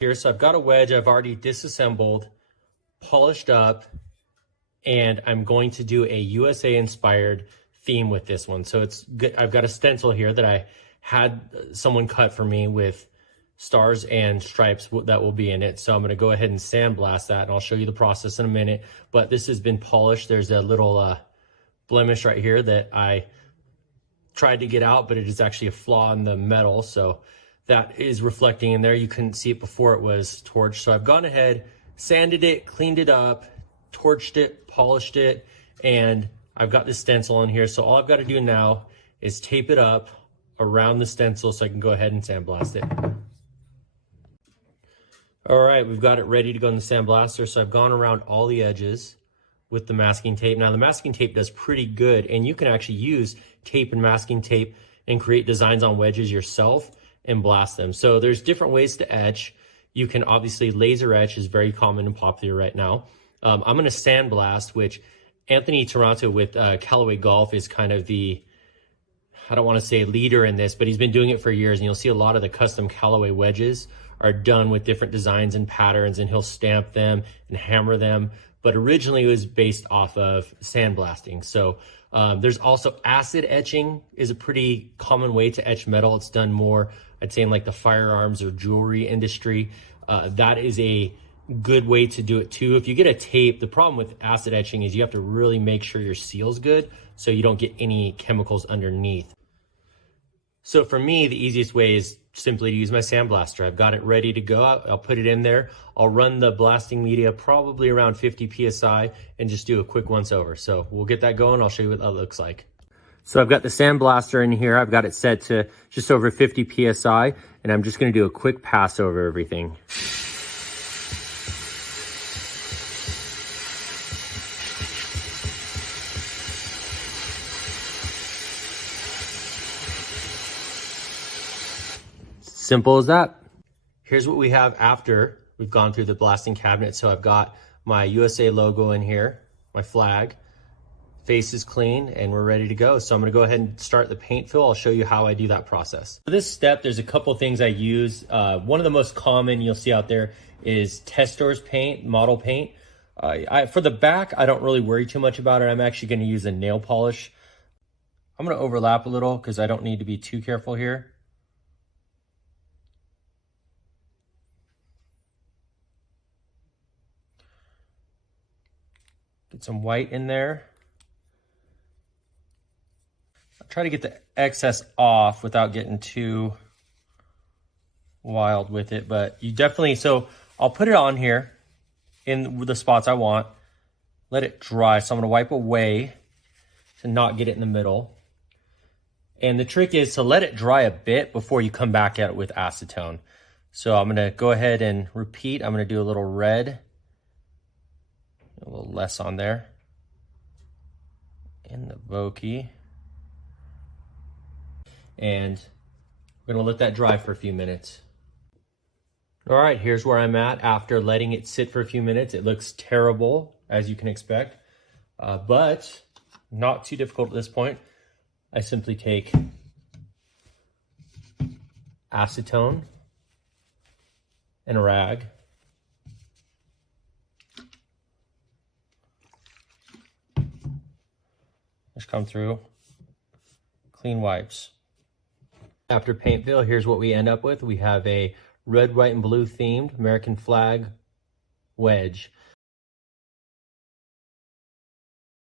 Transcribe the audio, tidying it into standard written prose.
Here, so I've got a wedge I've already disassembled, polished up, and I'm going to do a USA inspired theme with this one. So it's good. I've got a stencil here that I had someone cut for me with stars and stripes that will be in it. So I'm going to go ahead and sandblast that, and I'll show you the process in a minute. But this has been polished. There's a little blemish right here that I tried to get out, but it is actually a flaw in the metal. So that is reflecting in there. You couldn't see it before it was torched. So I've gone ahead, sanded it, cleaned it up, torched it, polished it, and I've got the stencil on here. So all I've got to do now is tape it up around the stencil so I can go ahead and sandblast it. All right, we've got it ready to go in the sandblaster. So I've gone around all the edges with the masking tape. Now the masking tape does pretty good, and you can actually use tape and masking tape and create designs on wedges yourself and blast them. So there's different ways to etch. You can obviously laser etch is very common and popular right now. I'm going to sandblast, which Anthony Toronto with Callaway Golf is kind of the, I don't want to say leader in this, but he's been doing it for years, and you'll see a lot of the custom Callaway wedges are done with different designs and patterns, and he'll stamp them and hammer them. But originally it was based off of sandblasting. So there's also acid etching is a pretty common way to etch metal. It's done more, I'd say, in like the firearms or jewelry industry. That is a good way to do it too. If you get a tape, the problem with acid etching is you have to really make sure your seal's good so you don't get any chemicals underneath. So for me, the easiest way is simply to use my sandblaster. I've got it ready to go. I'll put it in there. I'll run the blasting media probably around 50 PSI and just do a quick once over. So we'll get that going. I'll show you what that looks like. So I've got the sandblaster in here. I've got it set to just over 50 PSI, and I'm just going to do a quick pass over everything. Simple as that. Here's what we have after we've gone through the blasting cabinet. So I've got my USA logo in here, my flag, face is clean, and we're ready to go. So I'm gonna go ahead and start the paint fill. I'll show you how I do that process. For this step, there's a couple things I use. One of the most common you'll see out there is Testors paint, model paint. For the back, I don't really worry too much about it. I'm actually gonna use a nail polish. I'm gonna overlap a little because I don't need to be too careful here. Get some white in there. I'll try to get the excess off without getting too wild with it, but you definitely, so I'll put it on here in the spots I want, let it dry. So I'm gonna wipe away to not get it in the middle. And the trick is to let it dry a bit before you come back at it with acetone. So I'm gonna go ahead and repeat. I'm gonna do a little red, a little less on there in the Vokey, and we're gonna let that dry for a few minutes. All right, here's where I'm at after letting it sit for a few minutes. It looks terrible, as you can expect, but not too difficult at this point. I simply take acetone and a rag, just come through, clean wipes. After paint fill, here's what we end up with. We have a red, white, and blue themed American flag wedge.